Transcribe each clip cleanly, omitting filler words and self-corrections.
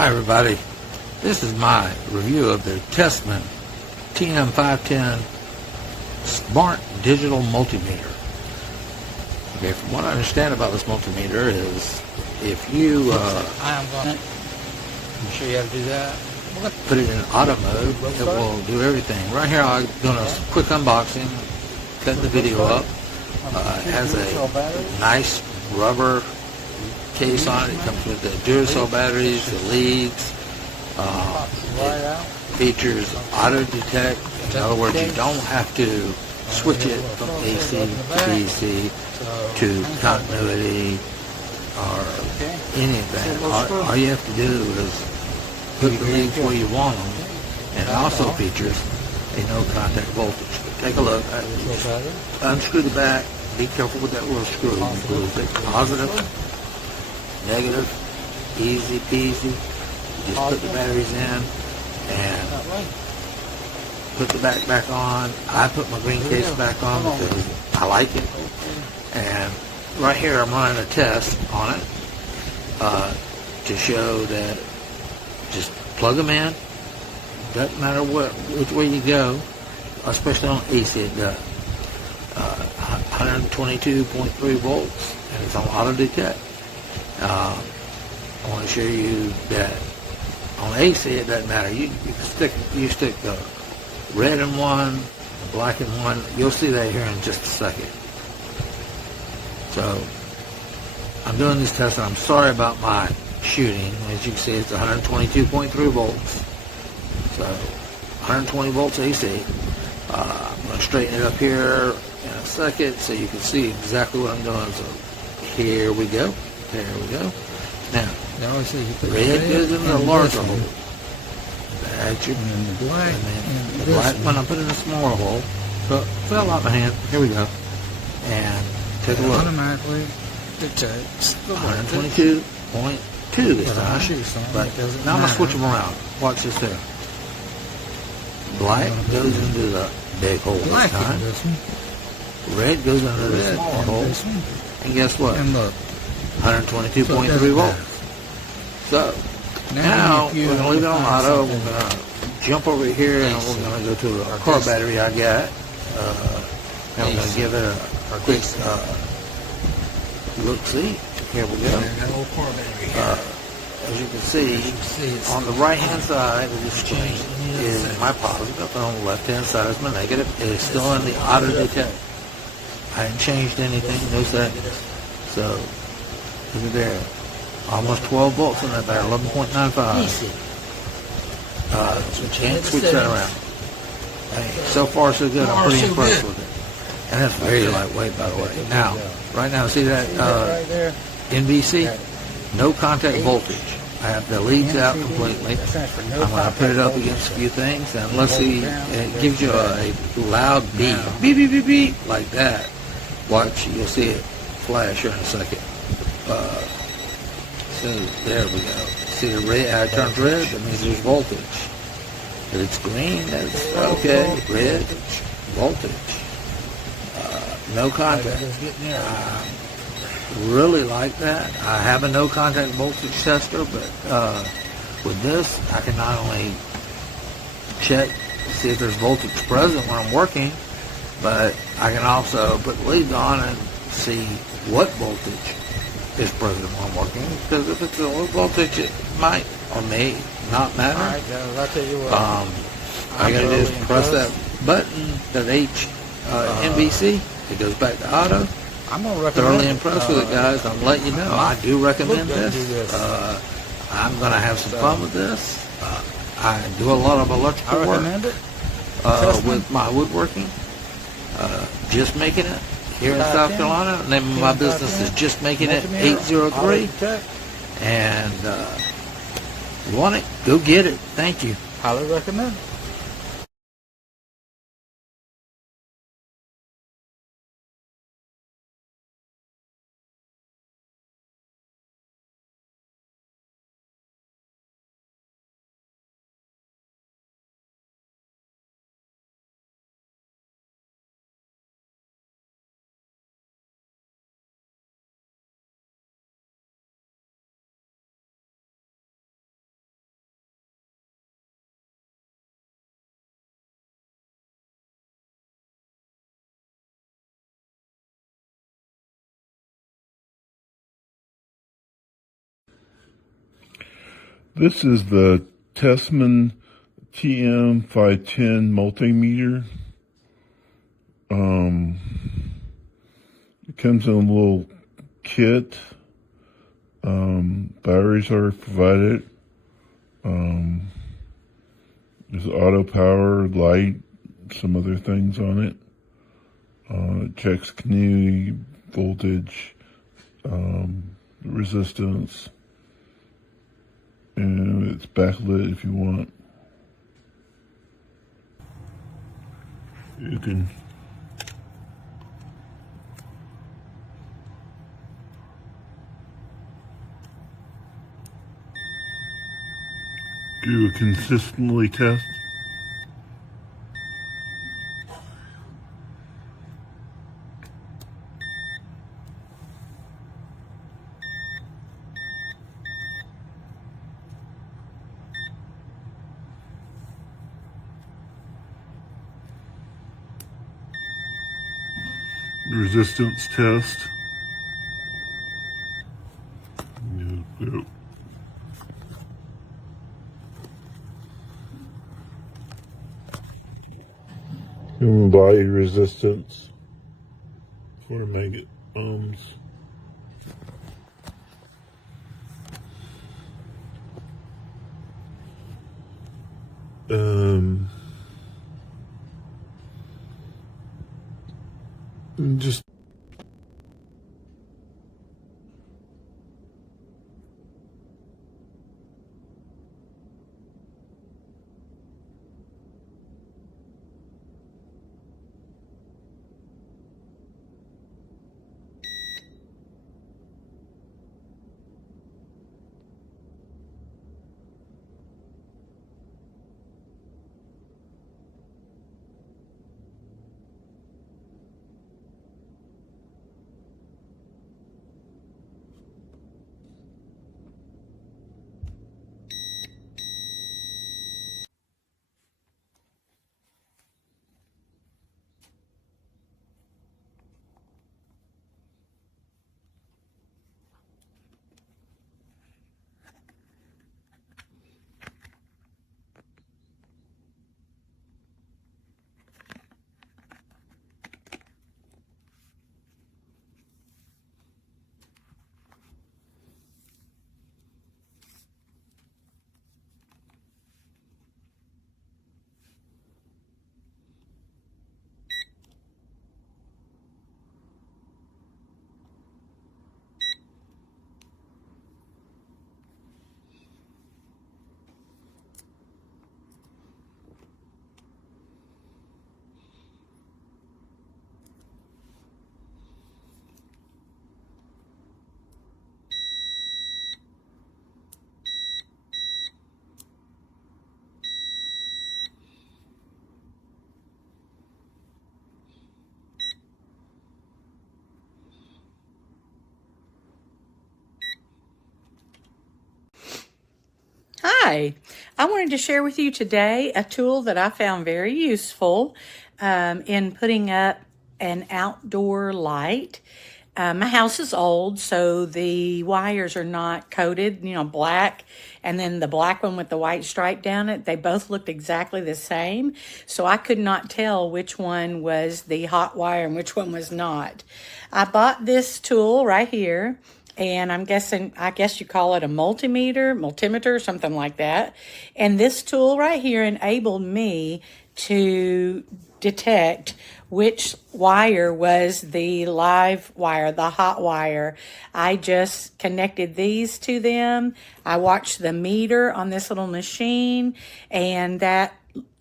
Hi everybody, this is my review of the TESMEN TM-510 Smart Digital Multimeter. Okay, from what I understand about this multimeter is if you I'm going to show you how to do that. put it in auto mode, it will do everything. Right here I'm doing a quick unboxing, cutting the video up. It has a nice rubber case on it. It comes with the Duracell batteries, the leads. It features auto detect. In other words, you don't have to switch it from AC to DC to continuity or anything. All you have to do is put the leads where you want them, and it also features a no contact voltage. Take a look. Unscrew the back. Be careful with that little screw. Positive, negative, easy peasy. You just put the batteries in and put the back on. I put my green case back on because I like it. And right here I'm running a test on it to show that just plug them in. Doesn't matter which way you go, especially on AC it does. 122.3 volts, and it's on auto detect. I want to show you that on AC it doesn't matter. You stick the red in one, the black in one. You'll see that here in just a second. So I'm doing this test, and I'm sorry about my shooting. As you can see, it's 122.3 volts. So 120 volts AC. I'm going to straighten it up here in a second so you can see exactly what I'm doing. So here we go. There we go. Now, red goes in the larger hole. That's your, and then the black one I put in a smaller hole. So fell out my hand. Here we go. And take a look. Automatically detects 122.2 this time. But now I'm going to switch them around. Watch this there. Black goes into the big hole this time. Red goes into the smaller hole. And guess what? 122.3 volts. So now we're going to leave it on auto. We're going to jump over here and we're going to go to a car battery I got. And we're going to give it a quick look-see. Here we go. As you can see, on the right-hand side of the screen is my positive, and on the left-hand side is my negative. It is still in the auto detect. I haven't changed anything, no settings. So, look at there. Almost 12 volts in that there, 11.95. Can't switch that around. Hey, so far so good. I'm pretty impressed with it. And that's very lightweight, by the way. Now, right now, see that NVC? No contact voltage. I have the leads out completely. I'm going to put it up against a few things, and let's see, it gives you a loud beep. Beep, beep, beep, beep, like that. Watch, you'll see it flash here in a second. So there we go. See the red, it turns red, that means there's voltage. If it's green, that's okay. Red, voltage. No contact. Really like that. I have a no contact voltage tester, but with this I can not only check to see if there's voltage present when I'm working, but I can also put the leads on and see what voltage is present when I'm working, because if it's a low voltage it might or may not matter. I'll tell you what. All I gotta do is press that button, that NVC, it goes back to auto. I'm gonna recommend Thoroughly impressed with it, guys. I'm letting you know. I do recommend this. I'm going to have some fun with this. I do a lot of electrical work with my woodworking. Just Making It here in South Carolina. The name of my business is Just Making It 803. And you want it? Go get it. Thank you. Highly recommend. This is the TESMEN TM-510 multimeter. It comes in a little kit. Batteries are provided. There's auto power, light, some other things on it. It checks continuity, voltage, resistance, and it's backlit if you want. You can do a consistently test. Resistance test. Yep. Human body resistance, 4 mega ohms. Just Hi, I wanted to share with you today a tool that I found very useful in putting up an outdoor light. My house is old, so the wires are not coated, black, and then the black one with the white stripe down it, they both looked exactly the same. So I could not tell which one was the hot wire and which one was not. I bought this tool right here, and I guess you call it a multimeter, something like that. And this tool right here enabled me to detect which wire was the live wire, the hot wire. I just connected these to them. I watched the meter on this little machine, and that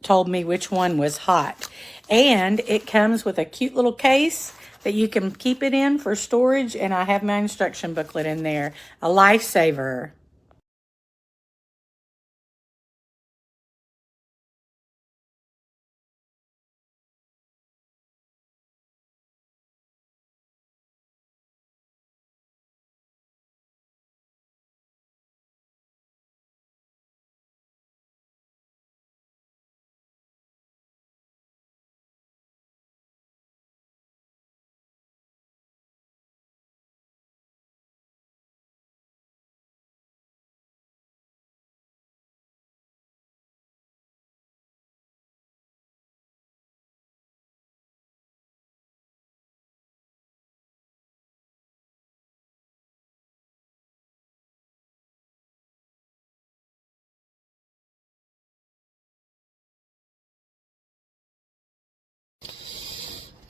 told me which one was hot. And it comes with a cute little case that you can keep it in for storage, and I have my instruction booklet in there. A lifesaver.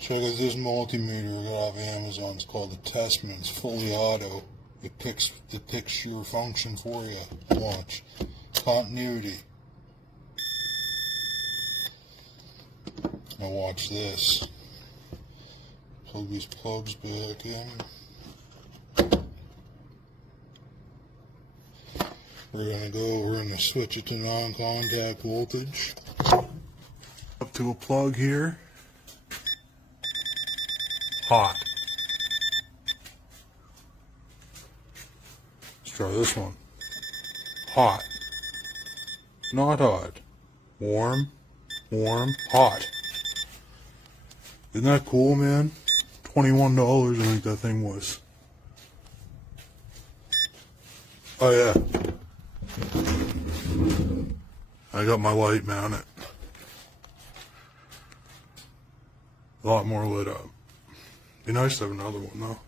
Check out this multimeter I got off Amazon. It's called the TESMEN. It's fully auto. It picks your function for you. Watch. Continuity. Now watch this. Plug these plugs back in. We're gonna switch it to non-contact voltage. Up to a plug here. Hot. Let's try this one. Hot. Not hot. Warm. Warm. Hot. Isn't that cool, man? $21 I think that thing was. Oh yeah. I got my light mounted. A lot more lit up. Be nice to have another one though.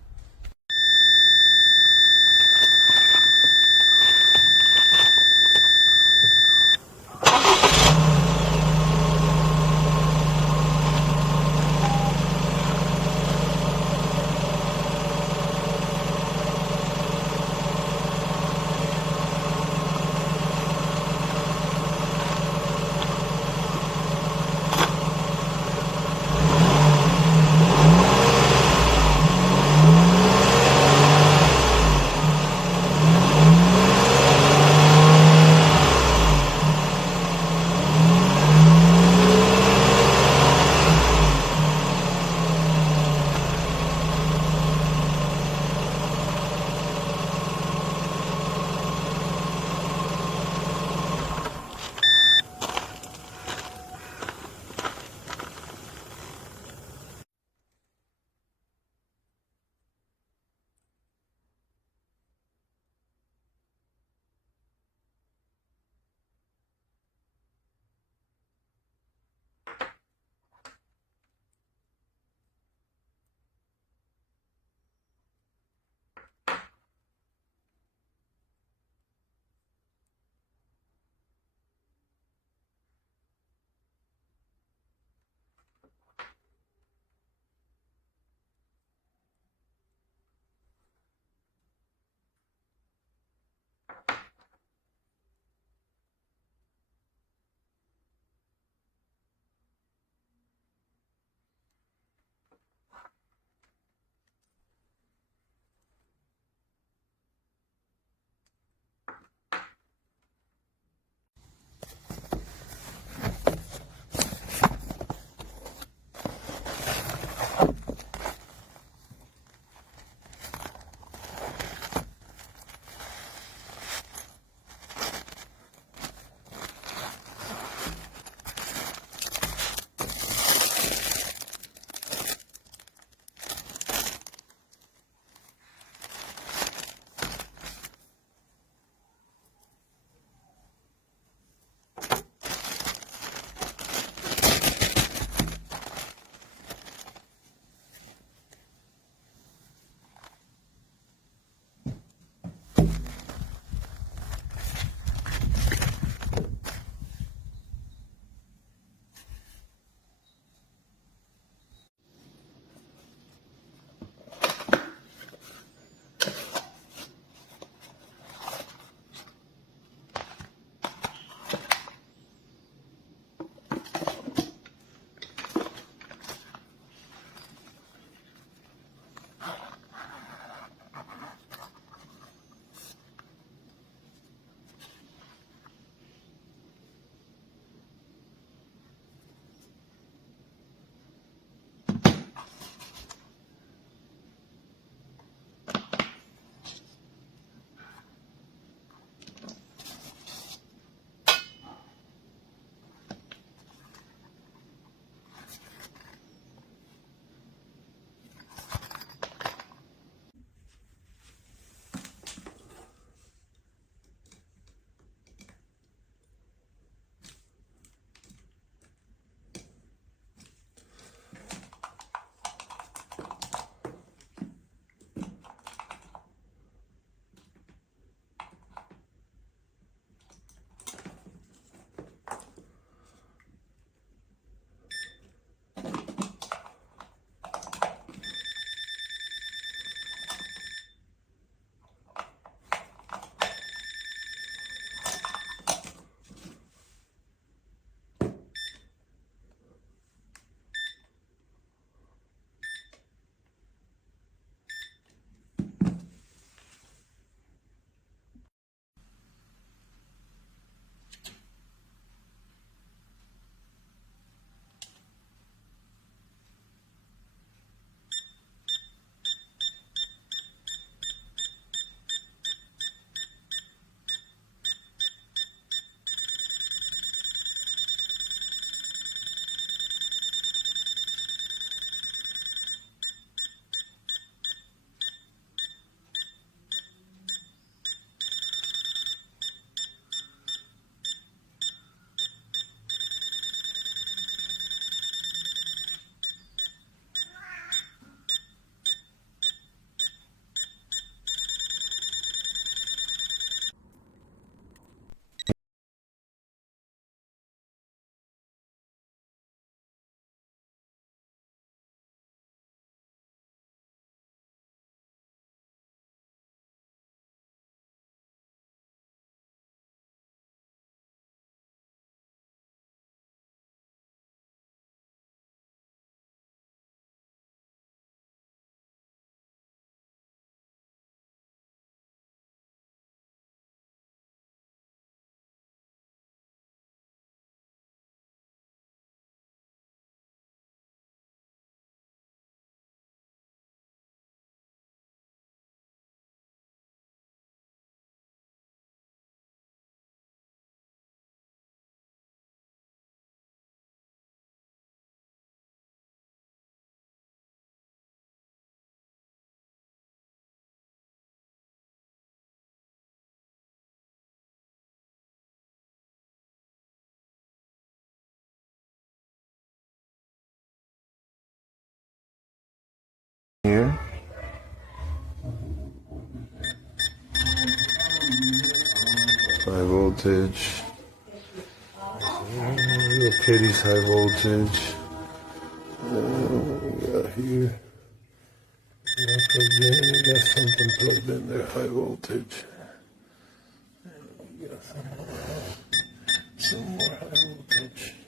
here. High voltage. Little kitty's high voltage. What we got here? We got something plugged in there, high voltage. We got some more high voltage.